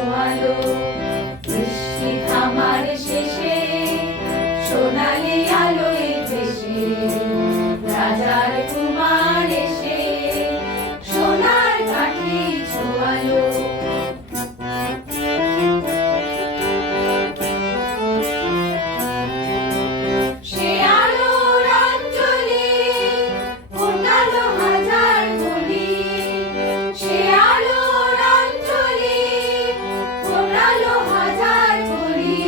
ছোঁয়ালো বৃষ্টি থামার শেষে সোনালি আলোয় ভেসে রাজার কুমার এসে সোনার কাঠি ছোঁয়ালো। সে আলোর অঞ্জলি ফোটালো হাজার কলি, সে আলোর অঞ্জলি ফোটালো হাজার কলি।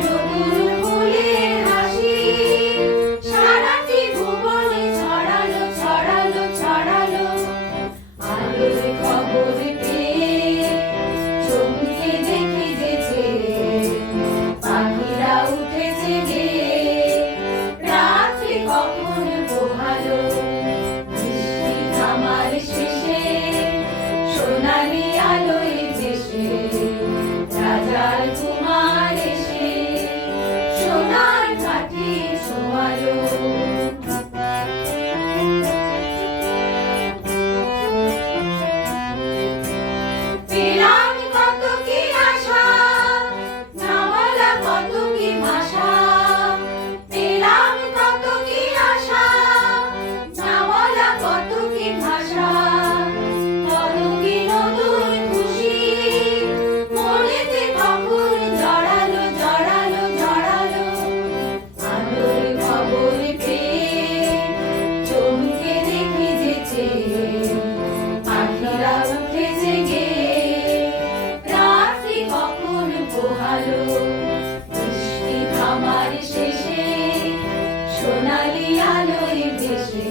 নতুন ফুলের হাসি সারাটি ভুবনে ছড়ালো ছড়ালো ছড়ালো। আলোর খবর পেয়ে চমকে দেখি যেছে পাখিরা উঠেছে গেয়ে রাত্রি কখন পোহালো। বৃষ্টি থামার শেষে সোনালি আলোয় ভেসে রাজার কুমার এসে সোনার কাঠি ছোঁয়ালো। পেলাম কত কি আশা না বলা কত কি ভাষা, পেলাম কত কি আশা না বলা কত কি ভাষা। কত কি নতুন খুশি মনেতে কখন জড়ালো জড়ালো জড়ালো। আলোর খবর পেয়ে চমকে দেখি যেছে পাখিরা উঠেছে গেয়ে রাত্রি কখন পোহালো। বৃষ্টি থামার শেষে সোনালি আলোয় ভেসে